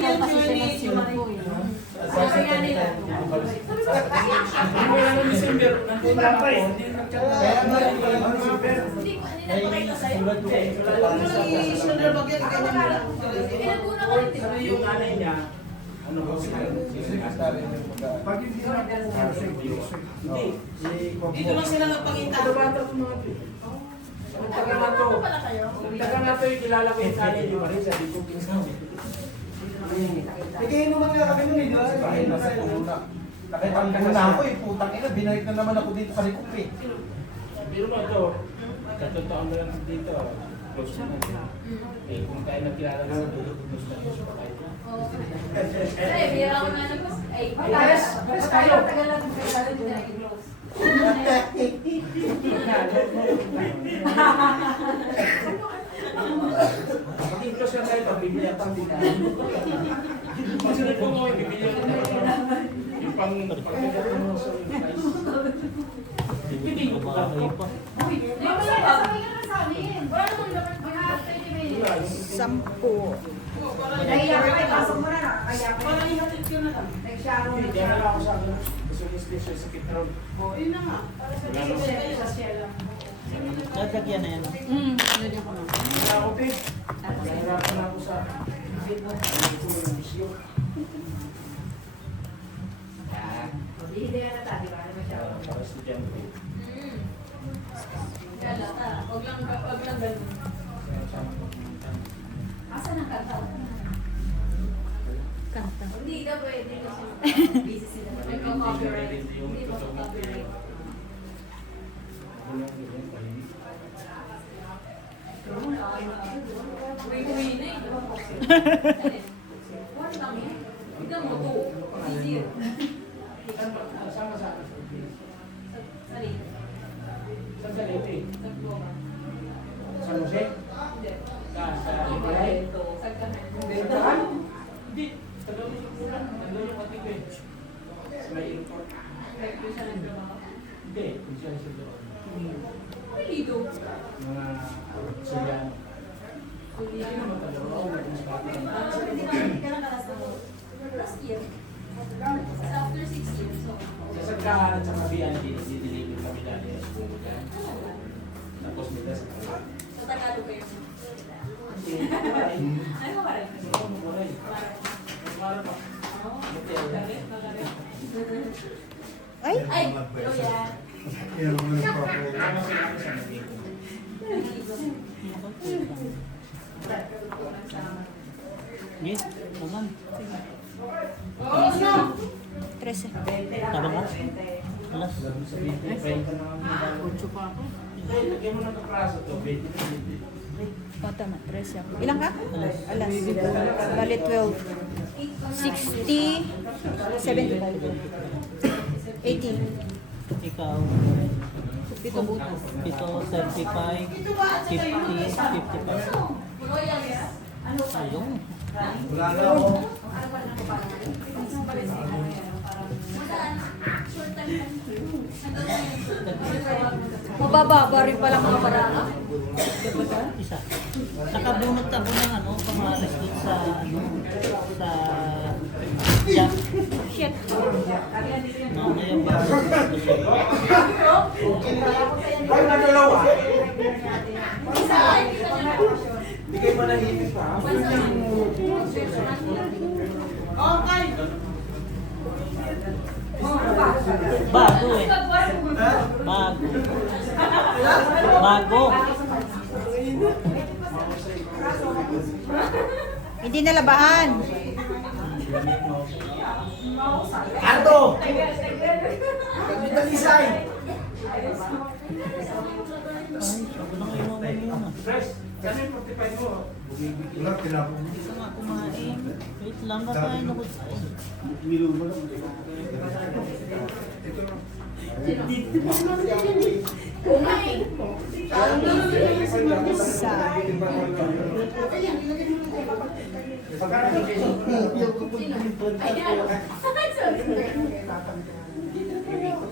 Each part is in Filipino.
Kasi siya ng silpo eh. Wala nang December. Nandun na ako. Hindi yung nanay niya, ano ko sila? Pag hindi na dito lang sila nagpakita. Taga nga to. Taga nga to yung kilala ko yung nanay ni Marisa. Di ko pinsan. Bigay mo man nga kami nun eh, di ba? Nakita na ako eh, putang ina, binalik na naman ako dito sa likop eh. Biro mo ito, katotoo mo lang dito. Close na. Eh, kung tayo nagkilala na sa dulo, close na close pa tayo. Ay, bira ko na nag ay, Yes tayo. tagal lang kayo sa dito na i-close. Maging close na tayo, pagbibili ang pangbilan. Masunod po mo, ibibili ang yung pangbilan mo sa price. Hindi ko pa. Sampu. Parang ihatid ko na lang. Hindi, diyan na lang ako sa akin. Gusto niya special sa Kitron. Yun na nga. Para sa special sa Sierra. Dadagyan na yan. Dadagyan ko na. Wala ako, Pete. Nahirapan na ako sa bisyo. Para estudyante. Wag lang ganun. Asa na kanta? Kanta. Hindi daw pwede kasi busy sila. Magka-copyright. Hindi magka-copyright. Uwi na eh. One lang yan. Tignan mo, two. Easier. Sama sa akin. Sali. Saan sa Leyte? Nag-goma. San Jose? Hindi. Sa Ibalay? Ito. Sagkahan. Saan? Hindi. Sa Lolo yung kulang. Nandun yung ating ko eh. Sa may airport. Kaya siya nagtrabaho. Hindi. Kung siya sa doon. Apelido. Mga Suryano. Hindi Hindi naman talaga. Oo, naging sa bata. ka na last year. After 6 years. So, Sa Sagkahan at sa Kabihan, dideliver kami dati sa Pumuntan. Tapos nila sa Kabihan. sa Tagalog kayo. Hindi. Maray. Ano ba rin? Oo, maray. Maray pa. Hotel. Magalit. Ay! Ay! Hello yan. Tama sila ako sa Naging. Yes, naman. Oo, no! 13. Tama mo? Alas. Sa 20, 30 na kami. 8 pa ako. Hindi, lagyan mo ng kapraso to. 20 na 20. O, tama. 13 ako. Ilang ka? Alas. Bali 12. 60. 75. 18. Ikaw, Pito buto. ito, 35, 50, 55. Puno yan. Ano pa? Ayun. Wala na ako. Ano pa lang pa? Isang pa rin si ano yan. Parang, saan? Short time lang. Mababa rin pala mga baraka. Isa. Nakabunot ako ng ano, pamalas doon sa, ano, sa Jack. Shit. Mamaya ba? Ay, nagalawa. Isa ay, Hindi kayo manahimik pa. okay. Bago eh. Bago. Bago. Hindi nalabaan. Arto! Kagitalisay! Sabi lang kayo naman yun ah. Fresh. Saan yung 45 mo? Wala, tinapon. Hindi ka nga kumain. Wait lang, kakain ako. Nilubo lang. Ito na. Isa. Wala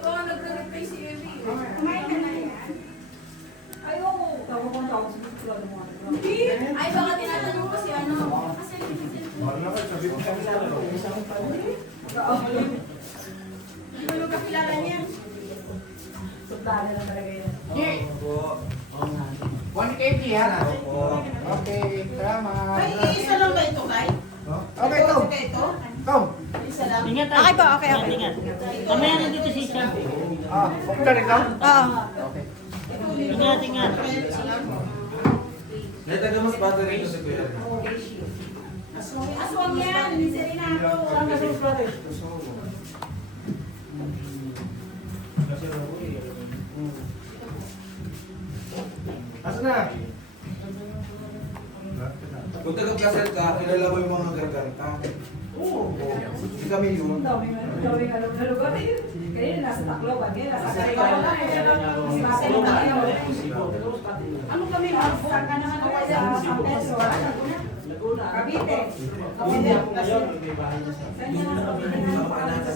pa nga nagre-reply si Evie. Kumain ka na yan? Ayoko. Ay, baka tinatanong ko si ano. Kasi Sabi ko kami sa Hindi mo kakilala niya. Sundalo na talaga yan. Opo. 1 kg ha? Okay, salamat. Ay, isa lang ba ito, Kai? Okay, ito. Ito? Ito. Isa lang. Ingat Okay po, okay, Ingat, okay. ingat. Kamaya nandito si Siya. Okay ka rin, no? Oo. Okay. Ingat, ingat. Nataga mas bata rin ito si Kuya. Aswang yan. Misery na ako. Saan kasi yung brother? Asa na? Kung taga-kasal ka, kilala mo yung mga garganta. Oo. Hindi kami yun. Daming alam na lugar. Kaya nasa Tacloban. Kaya nasa Tacloban. Ano kami? Saan ka naman ako sa San Pedro? Cavite. Ngayon, may bahay na siya. Saan ka nasa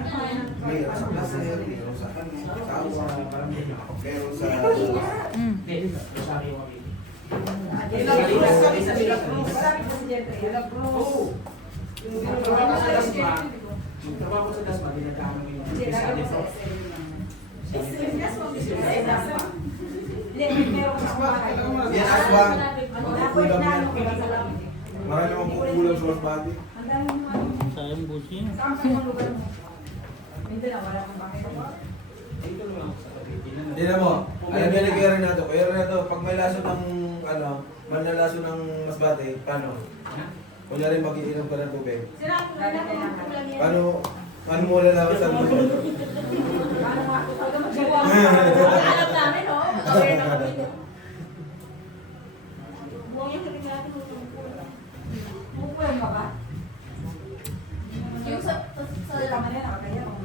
Mayroon sa placer, mayroon sa asawa, mayroon sa... Hindi, Rosario kami. Milagros kami sa Milagros. Marami po si Jeffrey. Oo. Yung trabaho ko sa Dasma, yung trabaho ko sa Dasma, dinadaan mo yung isa dito. Yan, aswang. Magkukulam yan. Marami akong kukulam sa masbati. Sayang busi yun. Dito lang ako sa Cavite. Hindi na mo. Alam niya ni Kuya Renato. Kuya Renato, pag may laso ng, manlalaso ng masbate, paano? Kunyari mag-iinom ka ng tubig. Paano mo lalaman sa tubig? Alam namin, no? Aware na kami. Buong yung kami natin Pupuyan ka ba? Yung sa laman yan, nakakaya kung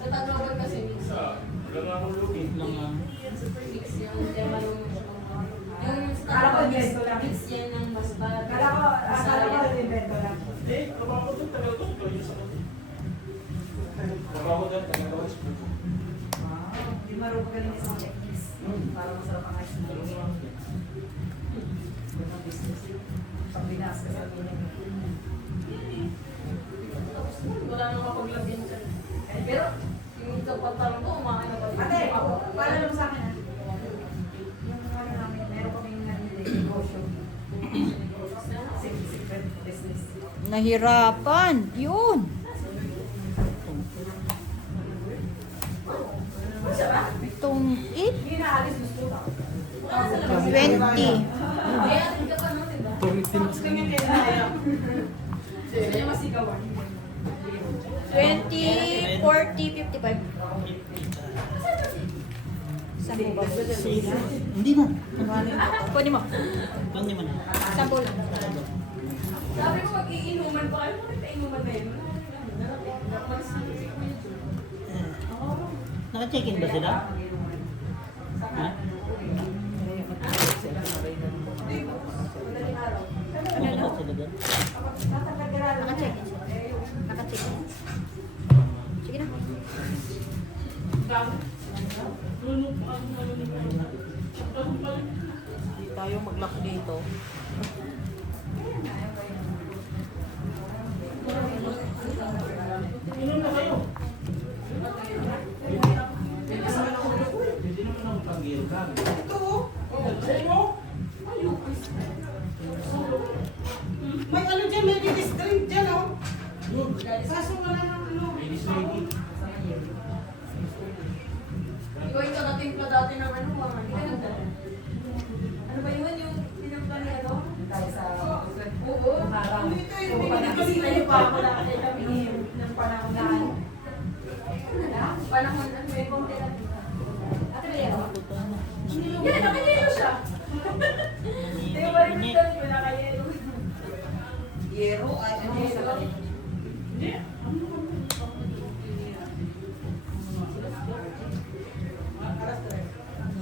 sa Tacloban kasi Wala nga akong lugi. Lang ang... super mix yung tema yung sa Tacloban mix yan ng masbad. Akala ko invento lang. Eh, trabaho ko doon, tagal ko. Ito yung sa trabaho ko doon, tagal ko. Hindi marunong galing sa mga techniques. Para masarap ang ice cream. Ganang business. Pag binas ka sa amin. Wala nang mapaglabin ka. Pero, yung kapantalon ko, umakan na pag- Ate, paalam mo sa akin. Yung ano namin, meron kaming negosyo. Secret business. Nahirapan. Yun. Siya ba? Itong it. Hindi na alis gusto ka. 20. Ay, atin ka pa no, diba? Mas kanya kaya na. Kaya masigawan. 20, 40, 55. Sampo ba? Hindi na. Kunin mo. Kunin mo na. Sampo lang. Sabi ko mag-iinuman pa kayo. Bakit inuman na yun? Naka-check-in ba sila? Ha? Pumunta sila doon? Naka-check in sila. Naka-check in. Sige na. Hindi tayo mag-lock dito. Inom na kayo. Pwede naman akong pag-iil ka. Ito, sa'yo mo? May ano dyan, may ladies drink dyan, oh. Kaso wala ng ano. Ladies drink. Ikaw yung nakatimpla dati ng ano, mga hindi ka nagdala. Ano ba yun yung pinampla ni ano? Tayo sa oo. Parang pinagkasita niyo pa ako na kasi kami ng panahon na ano. Panahon na may konti lang. Ate ba yan? Yan, nakayelo siya. Hindi ko marinig ko nakayelo. Yero? Ay, ano yun? Hindi.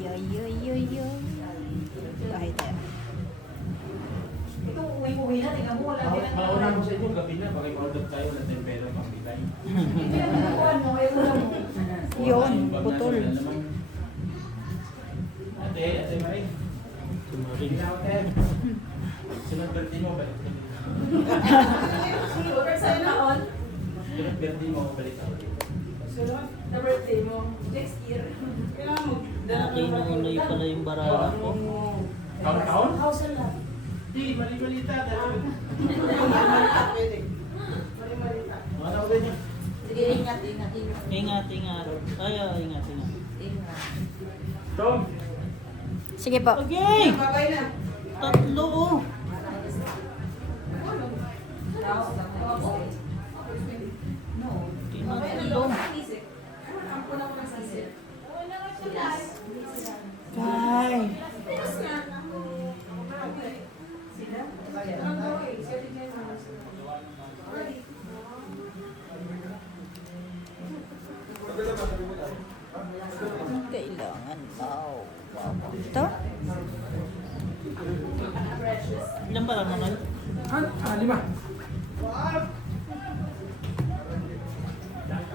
Yoy, yoy, yoy, yoy. Bahay tayo. Ito, uwi-uwi na. Tingnan mo, wala din ang Mauna ko sa inyo, gabi na. Pakipag-order tayo ng tempero pang bitay. Hindi naman nakuha mo, ay ulam mo. Yun, putol. Ate Marie. Sumarin. Hindi na ako, Ted. Sunod birthday mo, balik ka. Sa'yo na on. Birthday mo, balik ka. Sunod. Na birthday mo. Next year. Kailangan mo. Dala ka ng Kinuunay pala yung barala ko. Taon-taon? House lang. Di, mali-malita. Mali-malita, pwede. Mali-malita. Ano ba niya? Sige, ingat. Ingat. Ay, ingat. Tom! Sige po. Okay! Babay na. Tatlo oh. Tinatlo. Bye. Kailangan daw. Ito? Ilan ba lang naman? 5.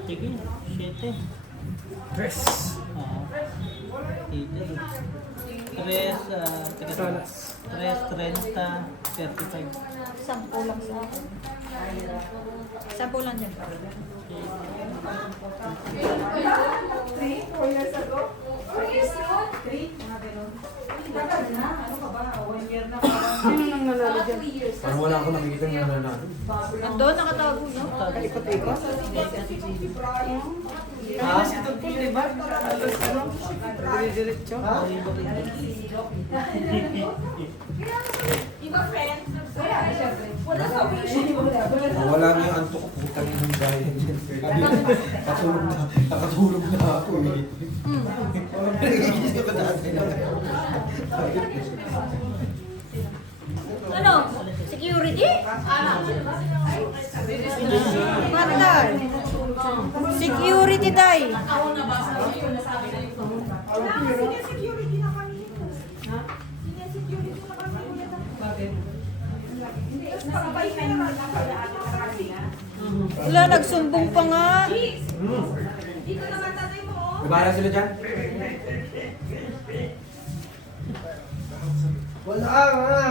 Sige, 7. 3. Oo. 35. 10 lang sa akin. 10 lang dyan. 4 years ago? 4 years ago? 3? Mga ganun. Tagal na. Ano ka ba? 1 year na parang. Sino nang nanalo dyan? 2 years. Parang wala akong nakikita ng nananalo. Nandun, nakatago, no? Kalikot-ikot. Kaya si Tugpol, di ba? Halos ano? Dire-diretso. Iba friend? Wala, syempre. Wala sa vision. Wala nga yung anto ko, putang yung dahil yan. Nakatulog na ako eh. Nagigising ko dati na. Ano? Security? Matal. Security day. Wala, nagsumbong pa nga. Dito naman tatay mo. Gumana sila dyan? Wala nga!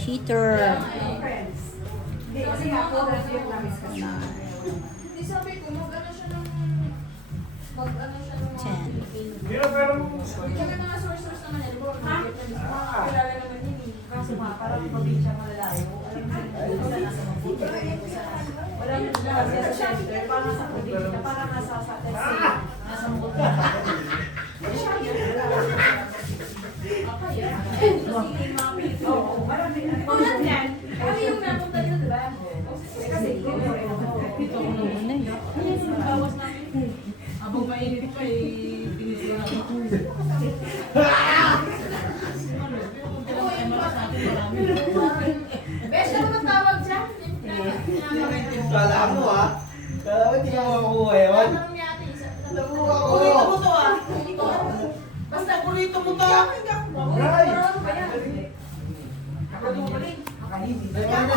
Cheater. Hindi, kasi nga po, yung namis kasi. Hindi sabi ko, mag-ano siya ng... Mag-ano siya ng... 10. Pero Hindi kami mga source naman yan. Ha? Kilala naman yun eh. Kaso nga, parang probinsya malalayo. Alam mo, wala nasa mabuti. Wala nang lasa sa center. Parang sa probinsya. Parang nasa sa Texas. Nasa mabuti. Oo, marami. Tulad yan. Kami yung napunta dito, di ba? Kasi ikaw na rin ako. Dito ko naman eh. Bawas namin. Abang mainit pa eh. Pinisira ko. Besh, ano ba tawag dyan? Kala mo ah. Kala mo hindi mo makukuha yun. Tanong niya ate, isa. Nakuha ko. Kulito mo to ah. Basta Kulito mo to. Right. Kaya Ano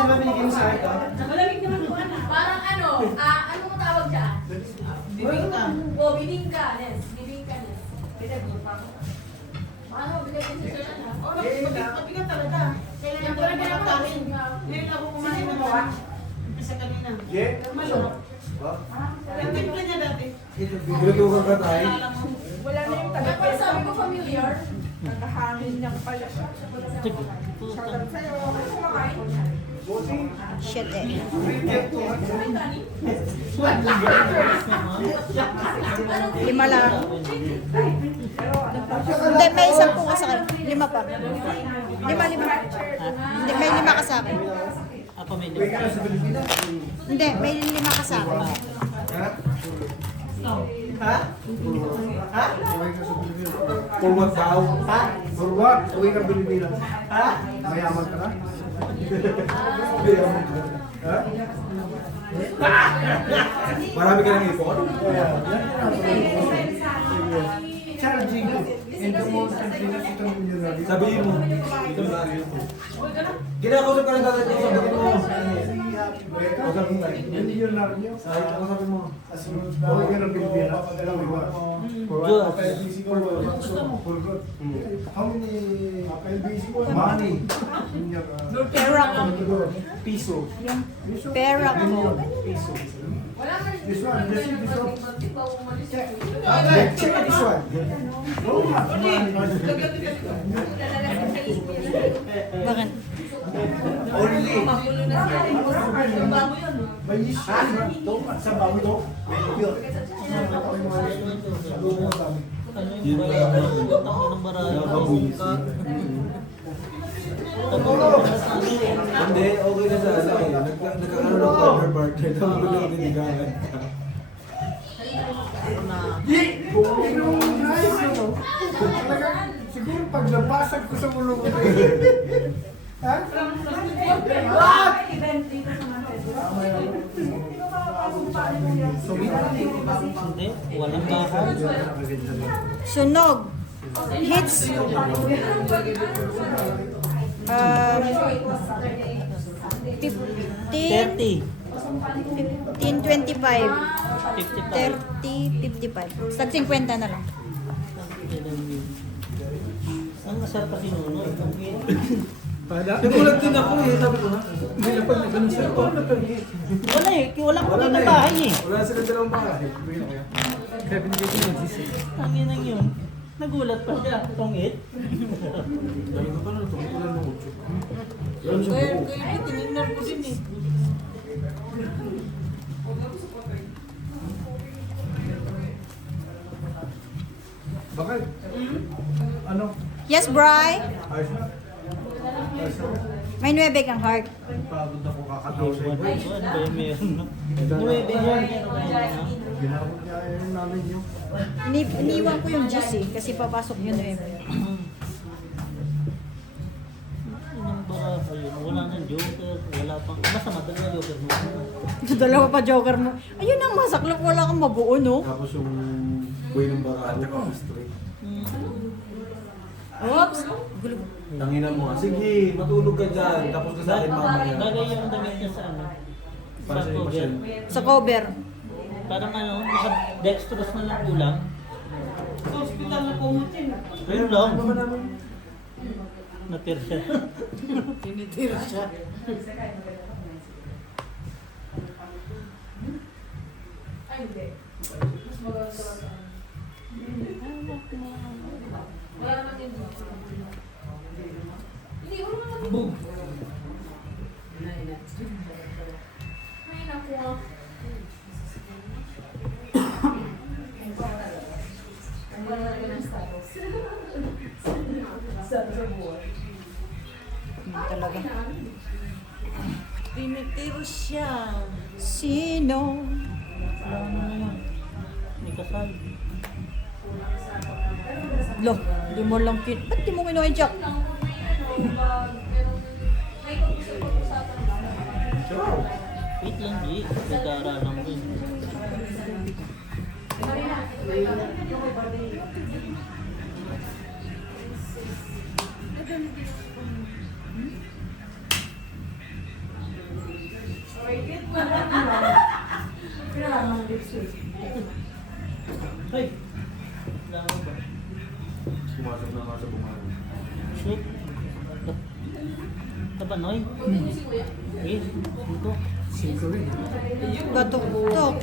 ba binigyan mo sa akin? malamig naman po anak. Parang ano, ano mo tawag dyan? Bibingka. Bibingka, Nes. Bibingka, Nes. Paano, bigay din si Sir Ana? Oh, mabigat talaga. Yan talaga yung tamin. Ngayon ako kumain ng mga. Isa kanina. Yeah. Malo. Yung timpla niya dati. Binugugan ka tayo. Wala na yung taga. Pero sabi ko familiar. Nakahangin lang pala siya. Shoutout sa'yo. Ano kumakain? Shit eh. Lima lang. Hindi, may 10 ka sa akin. 5 pa. 5. Hindi, may 5 ka sa akin. Apa may Hindi, may 5 ka sa akin. Ha? Ha? For what daw? Ha? For what? Uwi ka Pilipinas. Ha? Mayaman ka na? Mayaman ka na? Ha? Marami ka ng ipon? Charging. And Sabihin mo. Ito na. Kinakausap ka ng tatay niya, sabihin mo. Kausap mo tayo. Ay, kausapin mo. Pera ko. Piso. Pera ko. Wala man. This one, this one. Bago umalis yung Check this one. Bakit? Only. May isip. Sa bago ito. Ano yung bayan? Ang baraya. Hindi, okay na sa ano eh. Nagkakaroon ng partner partner. Tawag lang tinigangan. Siguro pag nabasag ko sa ulo ko. Ha? Hindi, walang bakal. Sunog. Hits. 15, 30. 25. 55. 30, 55. Tag 50 na lang. Ang masarap pa sinuno. Nagulat din ako eh. Sabi ko na. May lapag na ganun sila. Wala eh, wala ko na bahay eh. Wala sila dalawang bahay. Kaya binigay ko ng GC. Ang inang yun. Nagulat pa siya. Tongit. Dahil ko pa na tumutulan ng utyo. Kaya tinignan ko din eh. Bakit? Ano? Yes, Bri. Ayos na. May 9 kang heart. Pagod ako kakataw sa Ano iba. ba yung meron? No? 9 yan. Ginawag niya yung namin yun. Iniwan ko yung GC kasi papasok yun 9. Anong baraha yun? Wala nang joker. Wala pang... Basta madali na joker mo. Dalawa pa joker mo. Ayun ang masaklap, wala kang mabuo, no? Tapos yung buhay ng barako. Straight. Oops! Tangina mo. Sige, matulog ka dyan. Tapos ka sa akin mamaya. Bagay yung damit niya sa ano? Para Sa sa iyo, cover. Sa cover. Parang ano, naka-dextrose na lang kulang. Sa hospital na pumutin. Ayun lang. Natir siya. Tinitira siya. Ay, hindi. Mas maganda sa wala naman yung hindi, wala naman Boom. ay, naku. Ang wala na ng status. Sa buhay. Talaga. Tinitira siya. Sino? Wala na naman. May kasal. Lo, di mo lang ba't di mo kinuha yung Jack? May pag-usapan lang. Wait lang, G. Nag-aaralan ko yun. Hey! Wala ko ba? Sumasok na nga sa bumahan. Shoot. Tabanoy? Eh, dito. Batok-tok.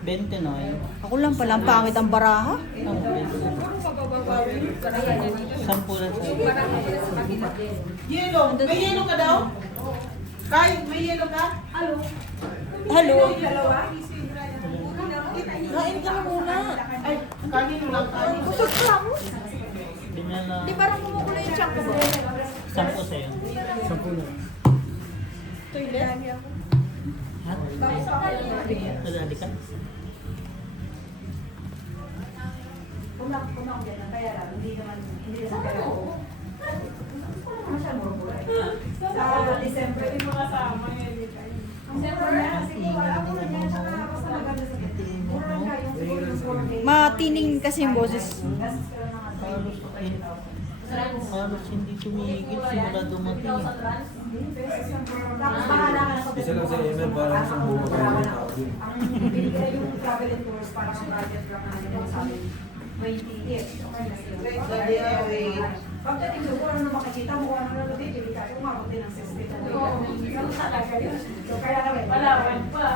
Bente Noy. Ako lang pala, ang pangit ang baraha. Ang bente. Sampu lang sa Yelo. May yelo ka daw? Kay, may yelo ka? Hello? Kain ka na muna. Ay, kanin lang tayo. Busog ka mo. Binala. Di parang kumukulo yung Jack ko. Sampu sa'yo. Toilet? Ha? Nadali ka? Sa December, yung mga kasama ngayon. December na, sige, wala mo na yan. Saka ako sa maganda sa Matining kasi yung boses. Halos hindi tumigil simula dumating. Isa lang sa email, parang isang bumagawa ng tao din. Yung travel and tours, parang budget lang na nila sa amin. 20 years. Pagdating doon, kung ano na makikita mo, ano na doon, delikado, umabot din ng 60. Ganun talaga yun. So, kaya naman, malawan pa.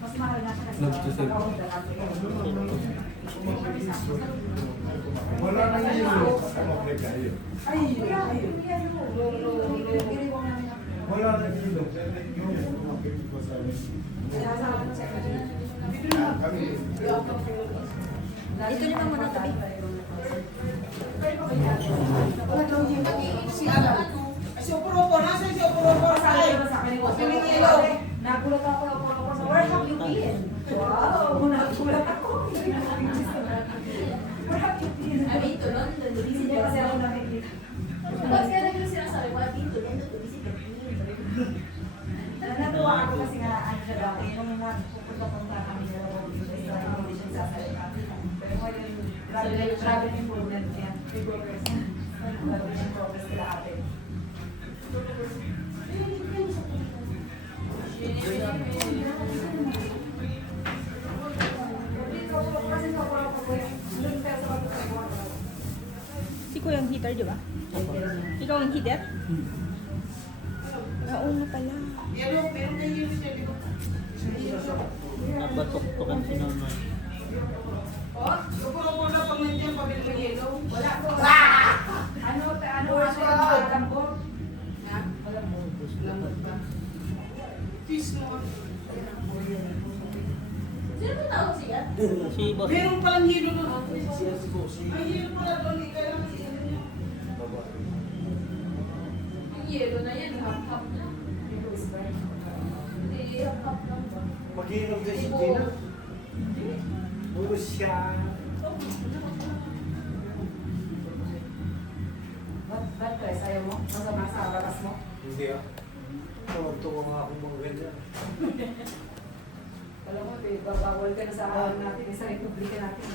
Mas mahal na siya. Nag-save. Wala na yelo. Ay, Kaya, yung giniwang namin na. wala na yelo. Sinasama na sa kanya. Kami. Dito naman muna tabi. Si ano? Si Oporoko, nasa si Oporoko sa akin? Pinigilo. Nagulat ako sa where have you been? Wow, nagulat ako. Where have you been? I've been to London to visit Hindi your kasi ako son. nakikita. Bakit kaya naging sinasabi ko, I've been to London to visit your queen. Natuwa ako kasi nga, ano siya dati, nung pupunta kami na lang dito sa hindi siya sasalita. Pero ngayon, travel improvement niya. May progress niya. May progress nila ate. Si Kuya ang heater, di ba? Ikaw ang heater? Oo nga pala. Yelo, pero na yelo siya, di ba? Nabatok-tokan si nanay. Oh, si Oporoko na pag nandiyan, pabili ng yelo. Wala ko. Ano, alam ko? Lamot pa. Peace mo. Sino ba tawag siya? Si boss. Meron palang yelo doon. May yelo pala doon, kailangan i-ano niya. Yung yelo na yan, half-half na. Hindi, half-half lang ba? Mag-iinom din si Gina. Puro siya. Ba't Chris, ayaw mo? Masama sa batas mo? Hindi ah. Tuwa nga akong mga ganyan. Alam mo, babawal ka na sa alam natin, sa republika natin.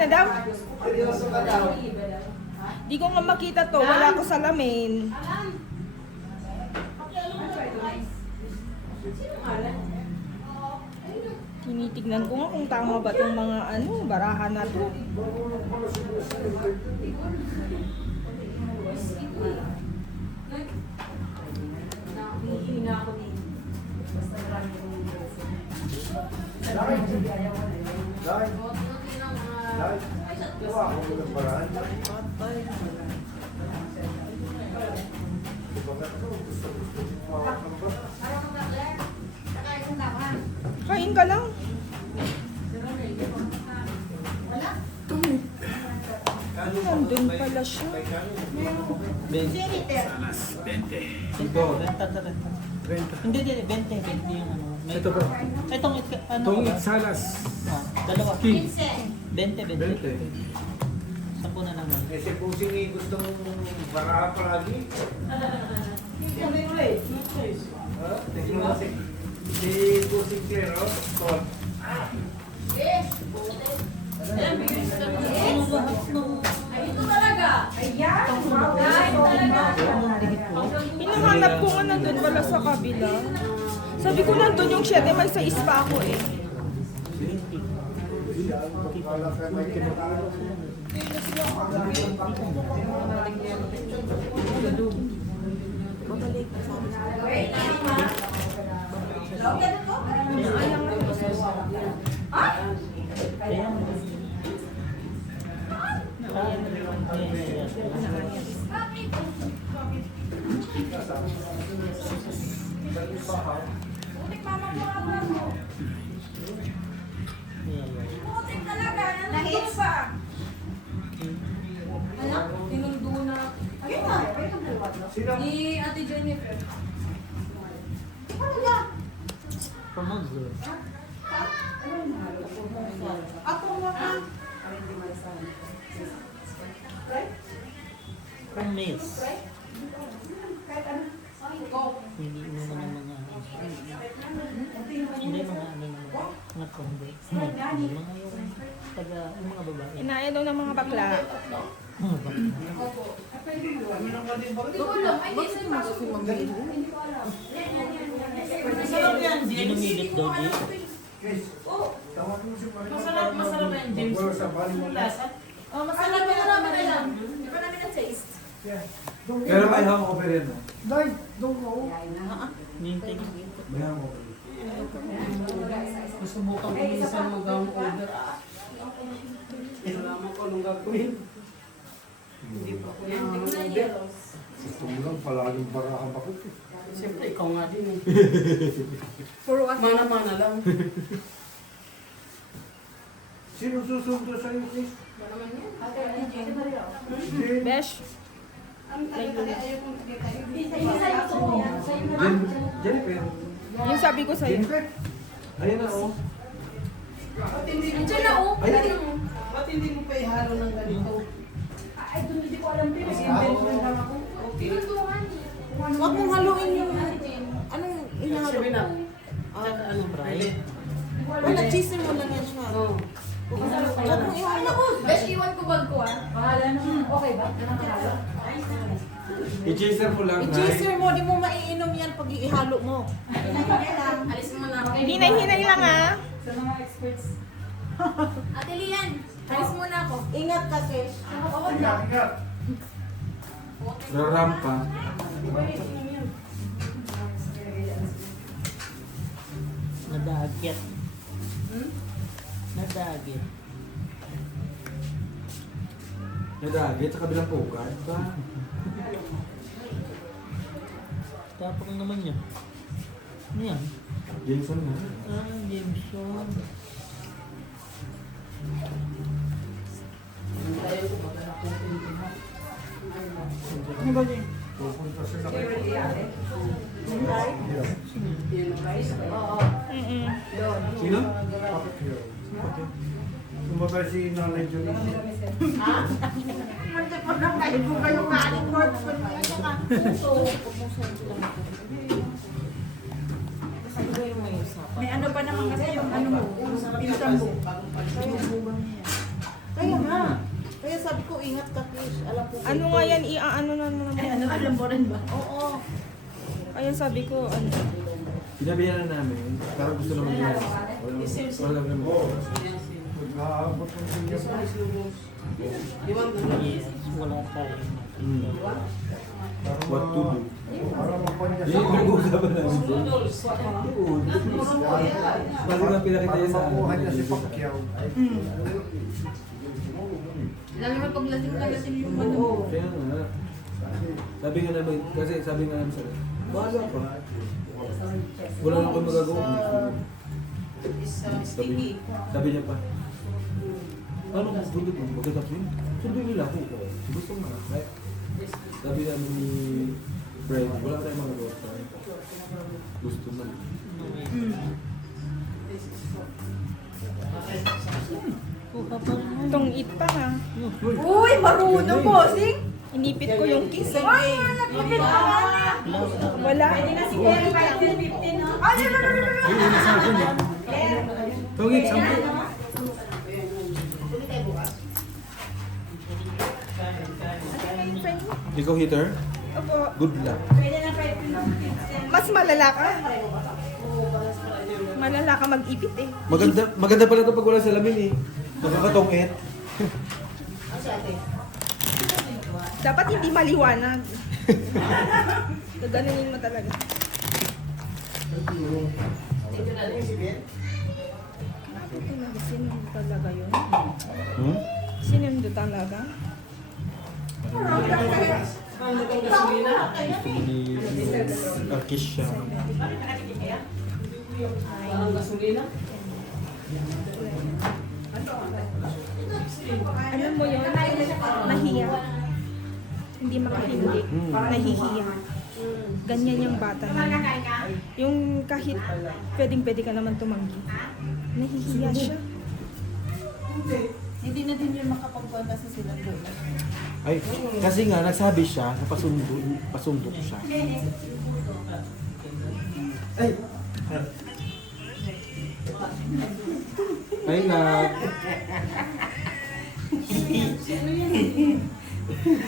Na daw? Di ko nga makita to. Wala ko salamin. Tinitignan ko nga kung tama ba itong mga ano, barahan na to. Hihinga ako din. Basta marami kong interest. Ayaw ko na yun. Dahil, Buhat na din ang mga... dahil, Ay, sa tuwa ako ng paraan. Diba nga, gusto mo makakamba. Parang mga Claire, saka yung laman. Kain ka lang. Wala. Nandun pala siya. Ito. Renta. Hindi, 20 yung ano. Ito ba? Itong, ano Itong ba? salas. Dalawa. 15. 20. 10 na naman. Kasi kung sino gusto mong baraha palagi. Ha? Tingnan mo si Kusing Claire, oh. Yes. Ay, ito talaga. Ayan! Wow! Ay, talaga. Hinahanap ko nga nandun pala sa kabila. Sabi ko nandun yung 7 may sa ispa ako eh. Wala ka may kinakaano. Wait, ma. Hello, ganun ko? Ha? Kaya mo. Butik mama ko ako mo. Butik talaga. Nahits pa. Anak, tinundo na. Ayun na. Sino? Ni Ate Jennifer. Ano ba? Pamagzo. Ako nga ka. Promise. Kahit ano. Hindi mo naman mga hindi mga ano naman mga convert. Mga yung taga yung mga babae. Inaya daw ng mga bakla. Mga bakla. Hindi ko alam. Ay, hindi sa hindi ko alam. Masarap yan, Hindi James. numilit daw di. Masarap yan, James. Lasa. Oh, masarap yung marami na lang. Hindi pa namin na-taste. Pero may hang over yan. Nintay ko. May hang over. Susubukan ko minsan mag-order. Salamat ko anong gagawin. Hindi pa ko Yan, hindi ko na order. yellows. Gusto mo lang palaging barahan bakit eh. Siyempre, ikaw nga din eh. Puro what? Mana-mana lang. Sino susundo sa'yo, Chris? Ba naman yan? Ate, ano yun? Hindi. Besh. Jennifer. Yung sabi ko sa'yo. Jennifer. Ayan na oh. Ba't hindi mo Andiyan na, oh. Ay. Ba't hindi mo pa ihalo ng ganito? Ay, doon hindi ko alam din. Investment lang ako. Pinuntungan. Huwag mong haluin yung anong inahalo. Sabi na. Ano, Right? wala, cheese mo lang yan siya. Oo. Huwag mong ihalo. Besh, iwan ko bag ko ah. Bahala na. Okay ba? Nakakala. I-chaser mo lang. I-chaser mo, di mo maiinom yan pag ihalo mo. Alis mo na ako. Hinay-hinay lang ah. Sa mga experts. Ate Lian, alis mo na ako. Ingat kasi. Oo na. Ingat. Rarampa. Nadagit. Nadagit. Nadagit sa kabilang pukat. Ba? Tapos naman niya. Ano yan? Jameson na. Jameson. Ano ba din? Pupunta sila kay Mm-mm. Sino? Kapit Hill. Kumbaga si Nanay Jolie. May ano pa naman kasi yung ano mo. Pinsan mo. Kaya nga. Kaya sabi ko, ingat ka, Kish. Alam ko. Ano nga yan? Ano na naman? Ano, alam mo rin ba? Oo. Kaya sabi ko, ano. Pinabihan na namin. Pero gusto naman nila. Wala naman. Nag-aabot ng senior. Yes, wala tayong makita. What to do? Para mapanya Hindi ko nag-uusapan namin. Bago nga pinakita niya sa makuha niya si Pacquiao. Alam naman pag lasing yung Oo. Kaya nga. Sabi nga namin, kasi sabi nga namin sa bahala pa. Wala na akong magagawa. Sticky. Sabi niya pa, ano kung sundo ko? Maganda po yun. Sunduin nila ako. Gusto mo na. Sabi namin ni Fred, wala tayong magagawa. Gusto mo. Kuha pa rin. Itong eat pa ha. Uy, marunong bossing! Inipit ko yung kiss. Isang game. Wala. Si Kerry 15, no? Ay, no, no, no, no, no! Ay, yun sa akin eh. Tungit, sampo. Ikaw hitter? Opo. Good luck. Pwede na 15. Mas malala ka. Malala ka mag-ipit eh. Maganda pala ito pag wala salamin eh. Nakakatungit. Dapat hindi maliwanag. Gaganunin mo talaga. Sinundo talaga yun. Hmm? Sinundo talaga. Gusto mo ni Arkisha. Parang gasolina. Alam mo yun? Nahiya. Hindi makahindi. Nahihiya. Ganyan yung bata na yun. Yung kahit pwedeng-pwede ka naman tumanggi. Nahihiya siya. Hindi na din yun makapag magpunta sa sila doon. Ay, kasi nga, nagsabi siya, napasundo ko siya. Ay! Ay, love.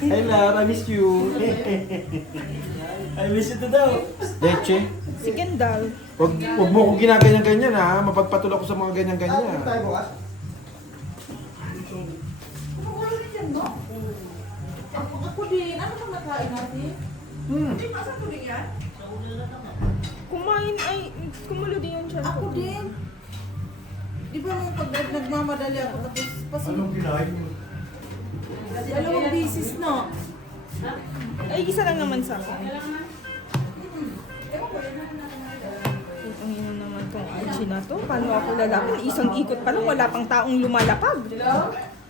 Hi, love. I miss you. I miss you too daw. Leche, Si Kendall. wag mo ko ginaganyan-ganyan ha. Mapagpatulak ko sa mga ganyan-ganyan. Ako din. Ano bang nakain natin? Hindi pa sa tuloy yan? Kumain ay, kumulo din yun siya. Ako din. Di ba nung pag nagmamadali ako tapos pasunod? Anong kinain mo? Dalawang bisis no? Ay, isa lang naman sa akin. Putang ina naman tong Archie na to. Paano ako lalapin? Isang ikot pa lang, wala pang taong lumalapag.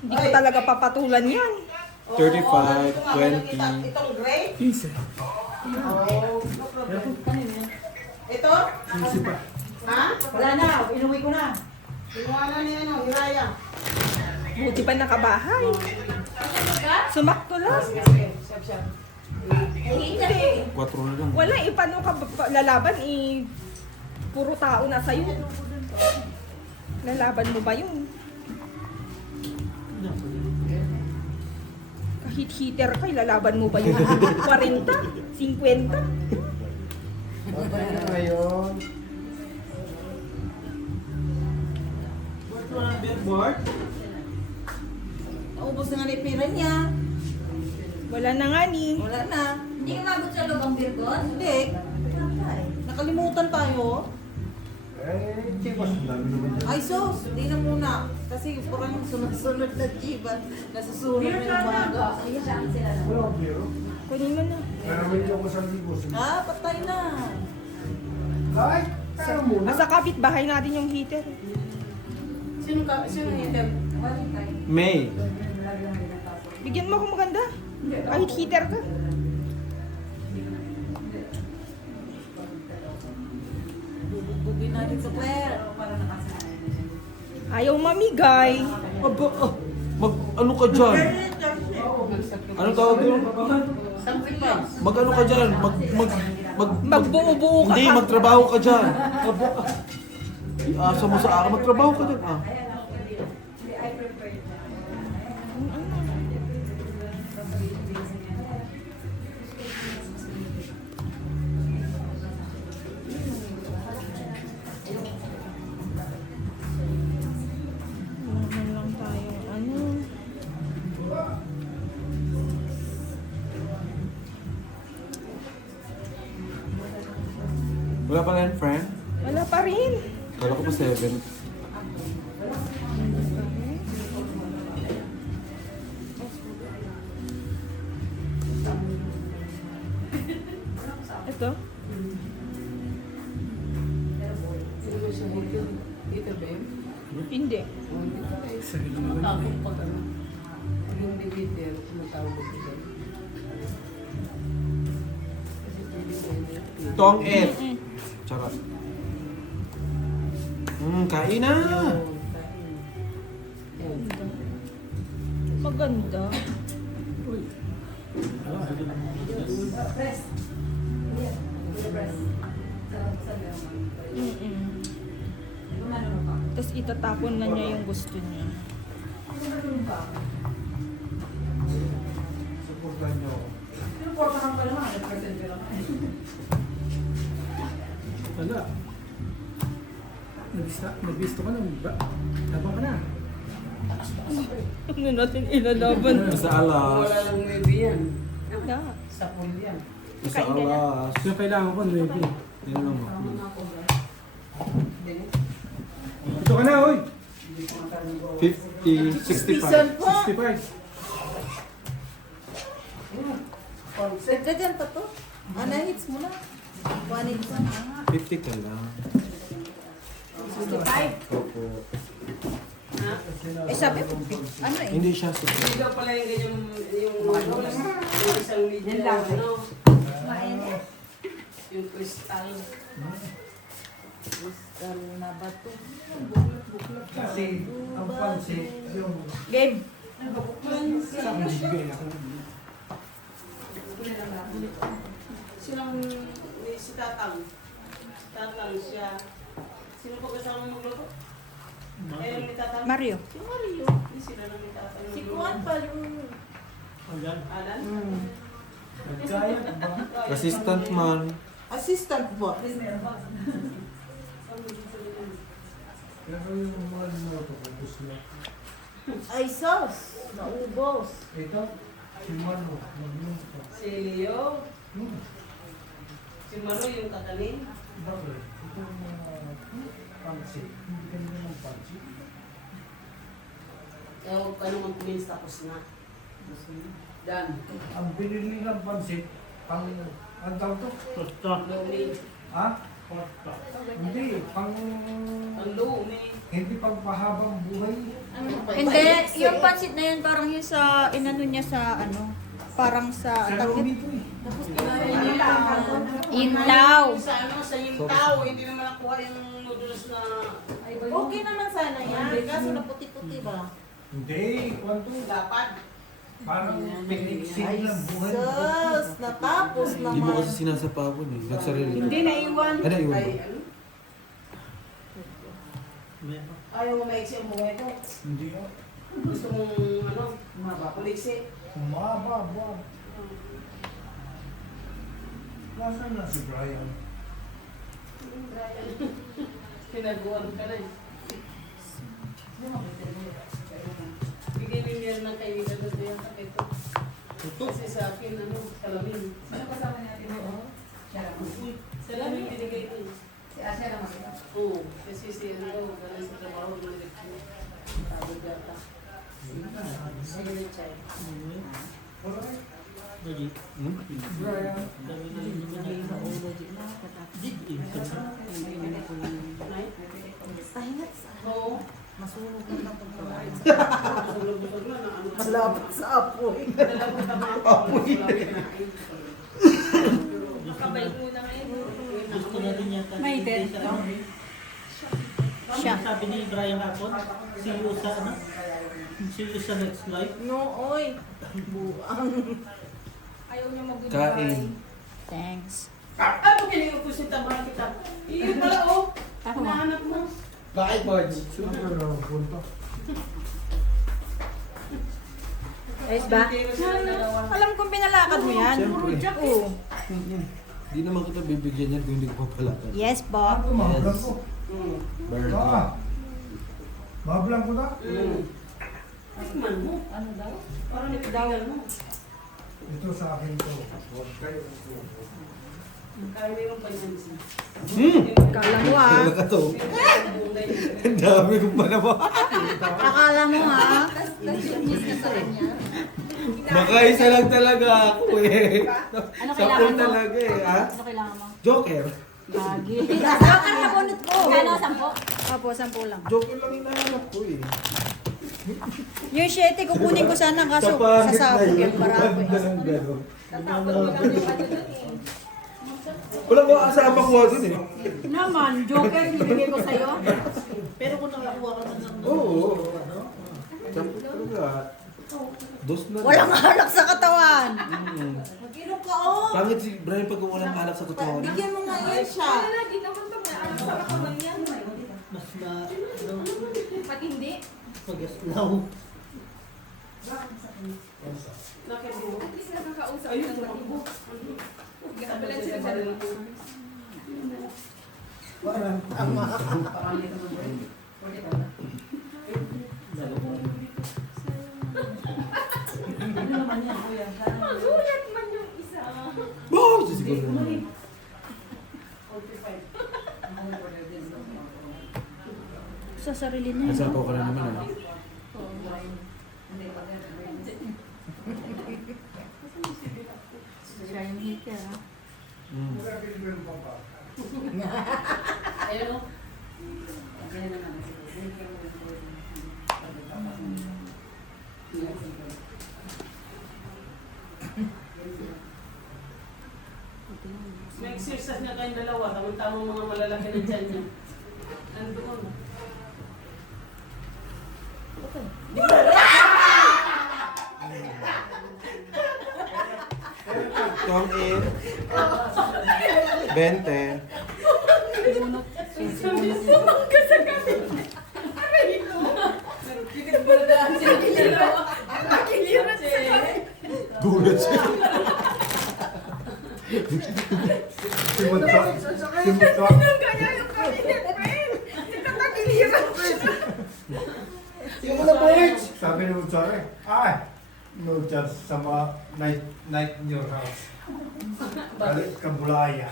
Hindi ko talaga papatulan yan. 35, 20. Itong gray? 15. Ito? 15 pa. Ha? Wala na. Inuwi ko na. Kinuha na ni ano, Hiraya. Buti pa nakabahay. Sumakto lang. Hindi. 4 na lang. Wala eh, paano ka lalaban eh, puro tao na sa'yo. Lalaban mo ba yun? Kahit heater ka, lalaban mo ba yun? 40? 50? Ngayon. Naubos na nga ni pera niya. Wala na nga ni. Wala na. Hindi ka mabot sa lubang Virgos? Hindi. Nakalimutan tayo. Chivas, ang dami naman dyan. Ay sos, hindi na muna. Kasi parang sunod-sunod na jibat. Nasusunod na yung mga. Wala akong biro. Kunin mo na. Pero may ako sa libos. Ah, patay na. Ay, kaya muna. Nasa kapitbahay natin yung heater. Sino hitter? May. Bigyan mo ako maganda. Kahit heater ka. Bubugin natin sa Claire. Ayaw mamigay. Aba, ano ka dyan? Anong tawag yun? Mag ano ka dyan? Magbuo-buo ka Hindi, pa. magtrabaho ka dyan. Aba, iasa mo sa akin, magtrabaho ka dyan. Ah. Naman lang tayo, ano. Wala pa rin, friend? Wala pa rin. Kala ko pa 7. Ito. Hindi. Tong et. Charot. Kain na. Maganda. Tapos itatapon na niya yung gusto niya. Supportan niyo ako. Wala. Nabisto ka ng labang ka na. Ano natin ilalaban? Sa alas. Wala. Sa Kain ka na. alas. Yung kailangan ko, 9. Yan lang mo. Ito ka na, oy! 50, 65. 65. Dagdagan pa to. Hits mo na. 1 50 ka lang. 65. Opo. Eh sabi ko, ano eh? Hindi siya super. Ikaw pala yung ganyan yung isang video Yan lang. ano, yung crystal. Crystal na ba to? Kasi, ang pansi, yung Gabe, Sa akin bibigay ako. Sinang si Tatang? Tatang siya. Sino pa kasama magluto? Eh, ni Tatang? Mario. Si Mario. Hindi sila nang ni Tatang. Si Kuan pa yung... Ayan. Alan? Nagkaya ba? Assistant man. Assistant po. Pero yung mga lumoto, ubus na. Ay, sos. Naubos. Ito, si Mano, magluto. Si Leo. Hmm. Si Maro yung katanin. Bakit? Ito yung mga pansit. Hindi ka nila ng pansit. Kaya huwag ka naman kumilis tapos na. Dan. Ang binili ng pansit, ang tawag to? Basta. Lumi. Ha? Hindi, Ang lumi. hindi pagpahabang buhay. Hindi, yung pansit na yun parang yung sa, inano niya sa ano, parang sa, Sa lumi to eh. inlaw. Sa ano, sa yung tao, hindi naman nakuha yung noodles na... Okay naman sana yan. Kaso na puti-puti ba? Hindi, kwanto. Dapat. Parang piniksin Ay, ng buhay. sus. Natapos Hindi mo naman. kasi sinasapabon eh. Nagsarili. Hindi naiwan. Ano yun? Ay, ano? Meron. Ayaw mo maiksi ang buhay ko. Hindi ah. Gusto mong, ano, kuliksi. Umaba, ba? Nasaan na si Brian? Pinaguan ka na eh. Bigay mo yung ng kaibigan doon yan sa kito. Kasi sa akin, ano, salamin. Sino kasama natin? Siya lang. Salamin binigay ko. Si Asya lang ako. Oo, kasi si ano, galing sa trabaho, binigay ko. Tawag yata. Sige, chay. Alright. Lagi. Brian. Dami na yun naman. Dig in. Pahingat sa Oo. masunog na itong kawain. Busog-busog na, ano. Malapit sa apoy. Dalawang tama ako. Makabalik muna ngayon. Gusto na din yata. May dead Sa ka? ano? Siya. Sabi ni Brian hapon, see you sa ano? See you sa next life. No, oy. Buang. Ayaw niya mag-goodbye. Kain. Thanks. Ano kailangan ko si Tamara kita? Iyon pala, oh. Hinahanap mo. Bakit, Bods? Sino ka na punta? Ayos ba? Alam kong pinalakad mo yan. Siyempre. Oo. Di naman kita bibigyan yan kung hindi ko papalakad. Yes, Bob. Ako, mablang ko. Bird. Ah. Mablang ko na? Tikman mo. Ano daw? Parang nitigagan mo. Ito sa akin to. Huwag kayo. Kaya mayroon pa yan siya. Akala mo ah. Wala ka to. Ang dami kong panawa. Akala mo ah. Makaisa lang talaga ako eh. Ano Sa kailangan pool mo? talaga eh, ha? Ano kailangan mo? Joker. Lagi. Nasaan na bunot ko? Kano, 10? Opo, 10 lang. Joker lang hinahanap ko eh. Yung 7, kukunin ko sana kaso Kapangit na sasabog yun. yung marako Ganda eh. ng gano'n. Tatapon mo lang yung ano dun eh. Wala ko kasama ko dun eh. Naman, Joker, binigay ko sa'yo. Pero kung nakakuha ka na ng... Oo. Siyempre talaga. Dos na. Walang alak sa katawan. Mag-inom ka, oh. Pangit si Brian pag walang alak sa totoo. Bigyan mo nga yan siya. Lagi naman ba may ano sa katawan yan? Mas na, ano, Pag hindi, pag-aslaw. Nakit mo. at least nakakausap Ayun, ng tumakbo. Kapalan sila sa Parang tama. Parang nito mo ba? Ano naman yan, kuya? Magulat man yung isa. Boy! Siguro naman. 45. Sa sarili niya. Nasapaw ka na naman ah. Siya yung hitter ah. Mm. Ayun o. May exercise na kayong dalawa. Tamang-tamang mga malalaki na dyan niya. Nandoon. Come in. 20. Gulat siya. Simot ka. Simot ka. Yung na birds. Sabi ni Mutsare, ay, no just sama night in your house. Balik ka Bulaya.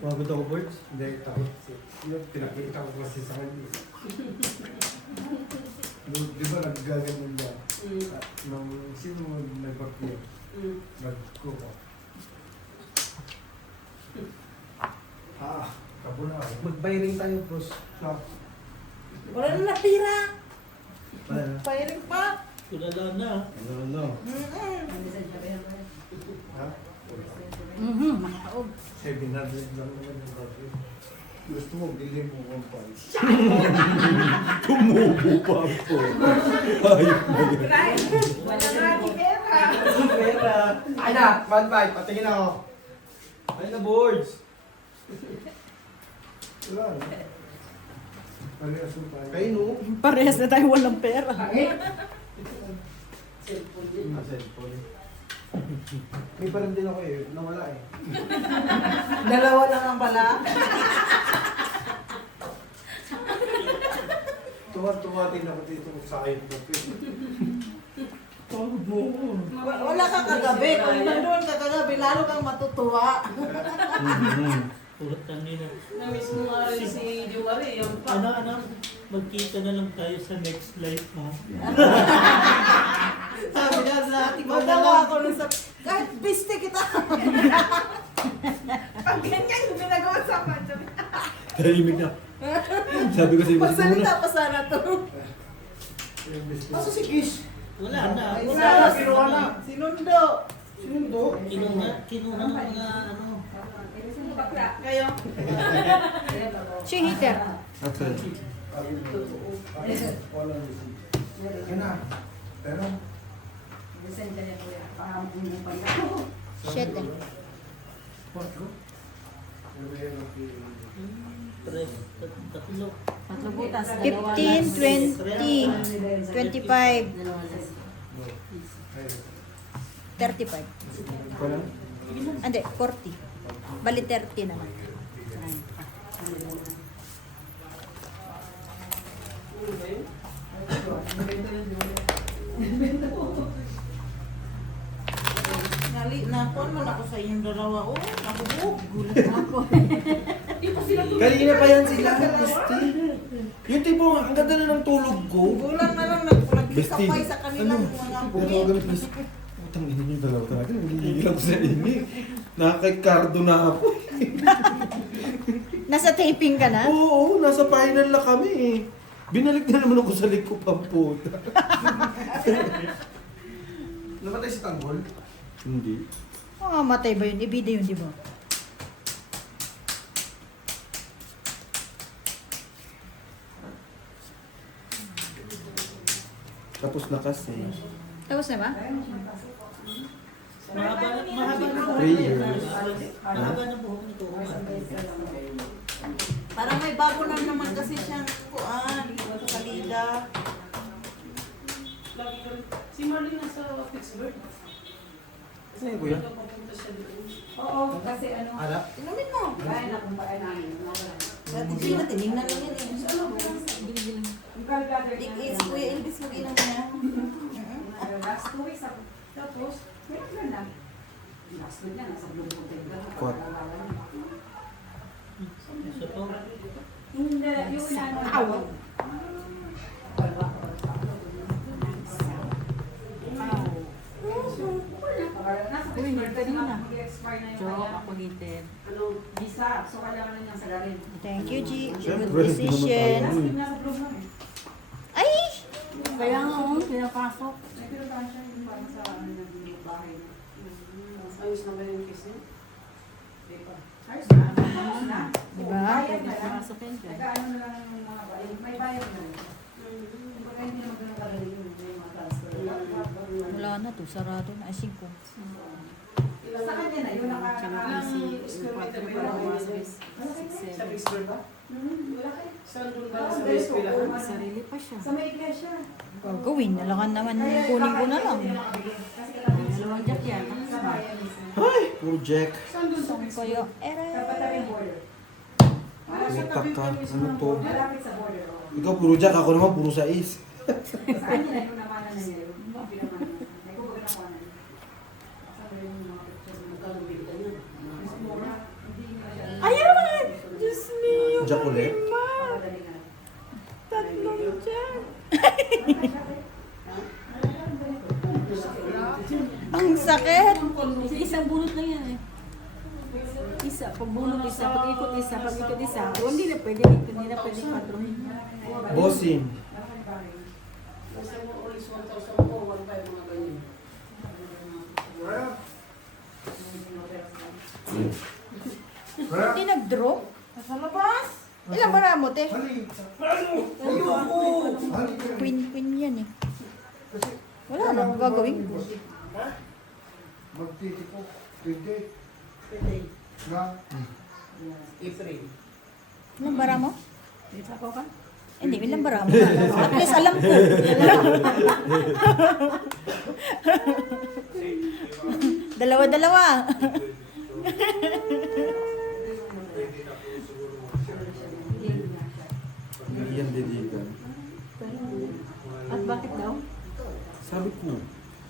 Pagod ako, Birds. Hindi, takot. Yung pinakita ko kasi sa kanya. Di ba naggaganyan ba? Nung sino mo nag-bakyo? Nag-cook. Kabulaya. Mag-firing tayo, bros. Wala na natira. Wala na. Firing pa. Tulala na. Ano? Ha? 700 lang naman yung bakyo. Gusto mo, bilhin mo 1.5. Tumubo pa po. Ayok na yun. pera. Ay na, 1.5. Patingin ako. Ay na, Boards. Wala na. Parehas mo tayo. Kayo, no? Parehas na tayo walang pera. Cellphone. May pa rin din ako eh. Nawala eh. Dalawa lang ang pala. Tuwa-tuwa din ako dito sa ayot mo. Pagod mo ako. Wala ka kagabi. Kung nandun ka kagabi, lalo kang matutuwa. Ulat kanina. Na-miss mo nga rin si Jumari. Yung pa. Ano, magkita na lang tayo sa next life mo. Sabi niya sa ating magawa ko nun sa... Kahit biste kita. Pag ganyan yung ginagawa sa akin. Tahimik na. Sabi ko sa iba, Magsalita pa sana to. Aso si Kish? Wala na. Ay, Wala. kinuha na. Sinundo. Sinundo? Kinuha ng mga ano. Kayo? Siya yung heater. Axel. Wala Yan na. Pero, Shit eh. Tatlo. 15, 20, 25, 35. Wala? Hindi, 40. Bali 30 naman. Napon man ako sa inyong dalawa. Oh, nakubuog. Gulat ako. Kanina pa yan sila, Besti. Yung tipo, ang ganda na ng tulog ko. Gulat na lang nagkisapay sa kanilang mga Pero buwi. ganun, Besti. Putang ina nyo dalawa talaga. Nagigigil ako sa inyo. Nakakay-cardo na ako. Nasa taping ka na? Oo, nasa final na kami eh. Binalik na naman ako sa liko pamputa. namatay si Tanggol? Hindi. Oh, matay ba yun? Ibida yun, di ba? Tapos na kasi. Tapos na ba? Mahaba na 3 years. Mahaba na buhok nito. Parang may bago lang naman kasi siyang kuan, salida. Si Marlene nasa Pittsburgh. Saan yung kuya? Papunta siya doon. Oo, kasi ano, Alak? Inumin mo. kaya na kung paano namin. Dati siya na tinignan lang yan eh. Ano ba lang? Yung gallbladder Big niya, Ace, Kuya Elvis mo ginang niya. last 2 weeks ako. Tapos, meron na. Last week na, nasa Blue Hotel. Kwat. Isa po. Hindi, yung ano. Awa. Nasa Pittsburgh kasi mag-expire na yung kanya. hitin. Ano, visa. So, kailangan na niyang salarin. Thank you, G. Good Siyempre, hindi naman decision. tayo. Last week nasa Blue lang eh. Ay! Kaya nga pinapasok. Nagpirutan siya yung parang sa ano ng bahay niya. Ayos na ba yung case niya? Ayos na. Ayos na. Diba? Bayad na lang. Pumasok yan dyan. Nag-ano na lang yung mga bayad. May bayad na rin. Kumbaga hindi naman ganun karali yun. May mga transfer. Wala wala na to, sarado na. Ay, 5. Sa kanya na, yung Sa Pixter ba? Saan doon ba sa Sarili eskwelahan? Sarili pa siya. Sa may iglesia. Gagawin, nalangan naman. Kunin ko na lang. Dalawang jack yan. Sa bayan mismo. Ay! Puro Jack. Saan doon sa Saan kayo? Dapat na yung border. Utak ka. Ano to? Malapit sa border. Ikaw puro Jack, ako naman puro 6. Saan nila yung namanan na niya? Yung pinamanan na. Ay, kung baga nakuha na niya. Saan ba yung mga picture na Magkakabili ka niya. mas mura? Hindi nga siya. Ayun! Diyos me! Jack ulit? Madali nga. Tatlong dyan. Ang sakit! Sa isang bunot lang yan eh. Isa, pag bunot isa, pag ikot isa, pag ikot isa. Hindi na pwede, hindi na pwede patron. Bossing. Kasi mo ulit 1,000 po, 1,500 mga ganyan. Hindi nag-draw? Sa labas? Ilang bara mo, te? Queen yan eh. Wala na, gagawin ko. Magtitiko. Pwede. Pwede. Na. April. Ilang bara mo? Dito ako ka? Hindi, ilang bara mo. At least alam ko. Dalawa-dalawa. Hindi yan dedikan. At bakit daw? Sabi ko.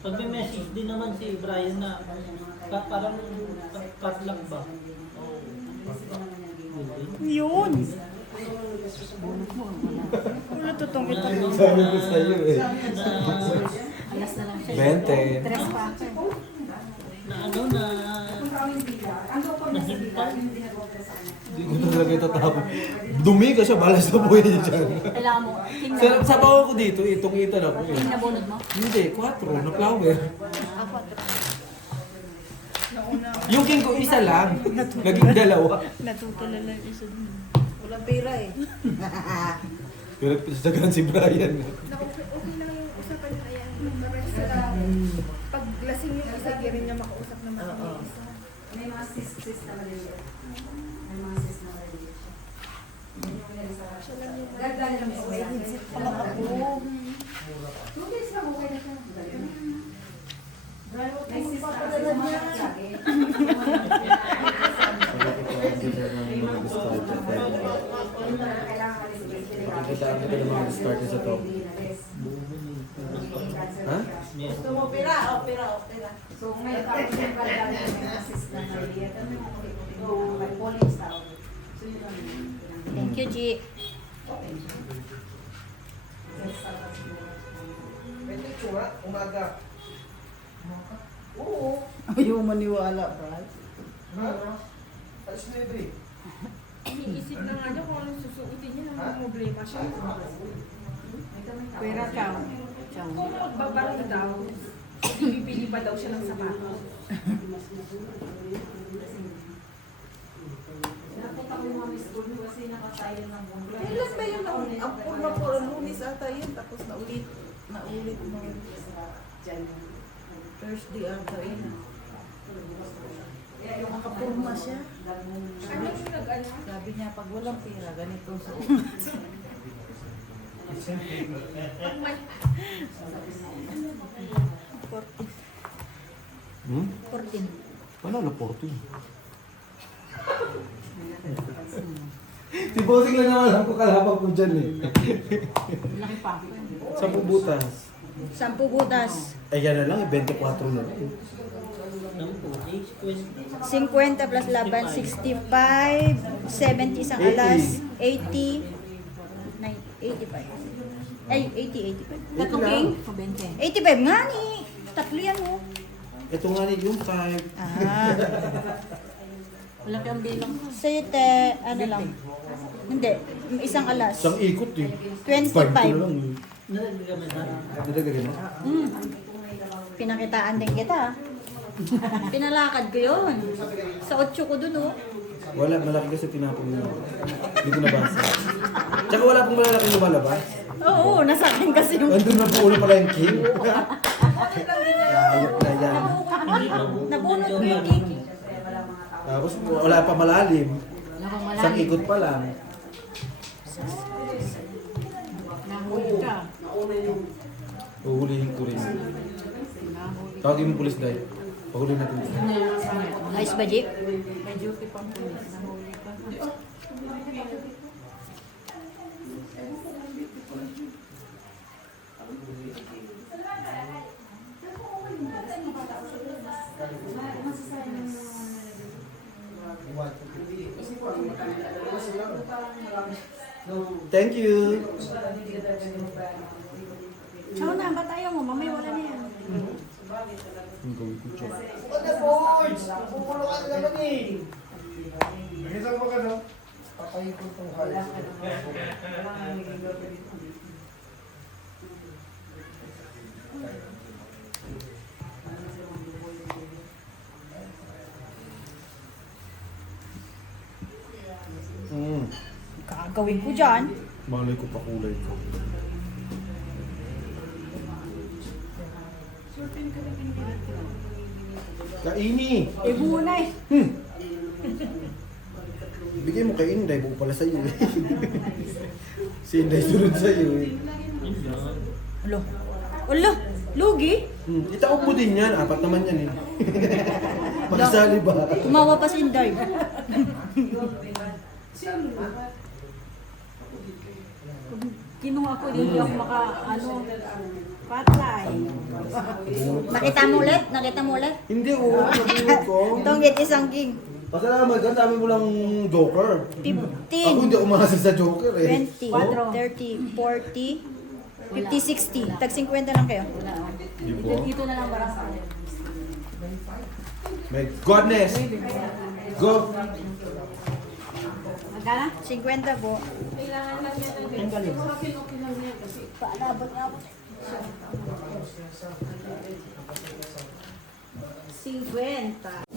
Pag may message din naman si Brian na parang cut-lock ba? Yun. Wala totong ito. Sabi ko sa'yo eh. Alas na lang siya. 20. Tres pa ako. Na ano na Nahintay. Hindi ko talaga itatapon. Dumi ka siya, balas na buhay niya dyan. Kailangan mo. King Sa bawa ko dito, itong ito na ko eh. na bunot mo? Hindi, 4 na flower. Yung king ko isa lang. Naging 2. Natutulala yung isa dun. Walang pera eh. Pero pinasagalan si Brian. Okay lang yung usapan niya. Ayan. Pag lasing yung isa, hindi rin niya makausap naman yung isa. May mga sis na maliliit. May mga sis na maliliit siya. Gagana lang sa kuya. Pala ako. 2 days lang okay na siya. May sis na kasi sa mga lagi. Kailangan malis. Pakikitaan ko ng mga discard sa to. Ha? Gusto mo pera? O, pera. So, ngayon tapos yung gagana ng mga sis na maliliit. May police tawag. So, yun lang. Thank you, G. Pwede tsura, umaga. Oo. Ayaw maniwala, Brad. Alas 9. Iniisip na nga niya kung anong susuotin niya nang problema siya. Pera ka. Kung magbabarong daw, bibili pa daw siya ng sapatos. Napunta ko yung mga school kasi nakasayang ng buong Kailan ba yun? Ang purma po, Lunes ata yun. Tapos naulit mo. Thursday ata yun. yung Nakapurma siya. Ano yung nag-ano? Sabi niya, pag walang pera, ganito sa Hmm? 14. Paano na 14? Si Bossing lang naman alam ko kalabang ko dyan eh. Laki pa. Sa pubutas. 10 butas. Ay yan na lang, 24 na lang. 50 plus laban, 65. 70 isang alas. 80. 85. Ay, 80, 85. Tatlong king? O 20. 85 nga ni. Tatlo yan oh. Ito nga ni yung 5. Ah. Wala kang bilang. Sa'yo te, ano lang. Hindi, isang alas. Isang ikot eh. 25. 5 ko na lang eh. Nalagay na? Pinakitaan din kita. Pinalakad ko yun. Sa 8 ko dun oh. Wala, malaki kasi tinapon mo. Hindi ko nabasa. Tsaka wala pong malalaking lumalabas. Oo, nasa akin kasi yung... Andun na po ulo pala yung king. Bakit lang din niya Tapos wala pa malalim. Isang ikot pa lang. Nahuli ka. Uhulihin ko rin. Tawagin mo pulis dahil. Pahulihin natin. Ayos ba, Jeep? May duty pang pulis. Nahuli ka. Thank you. Ano na, ba't ayaw mo? Mamaya wala na yan. Ang gawin ko, Chok. Ano, boys? Pupulo ka na naman eh. Ganito mo ka, no? Patayin ko itong hayos. Gagawin ko dyan. Malay ko pa kulay ko. Kaini! Eh, muna eh. Bigay mo kay Inday, buo pala sa'yo eh. Si Inday sunod sa'yo eh. Alo. Alo. Lugi. Itaob mo din yan, apat naman yan eh. Magsali ba? Tumawa pa si Inday. Kinuha ko, hindi ako patay. Nakita mo ulit? Nakita mo ulit? Hindi oh, sabihin ko. Tongit isang king. Pasalamat ka, dami mo lang joker. 15. Ako hindi ako umasa sa joker eh. 20, 30, 40, 50, 60. Tag 50 lang kayo. Di ba? Dito na lang barang sa My goodness! Go! Magkana? 50 po. Kailangan lang yan ang ganito. Okay lang yan kasi Paalabot nga po. 50.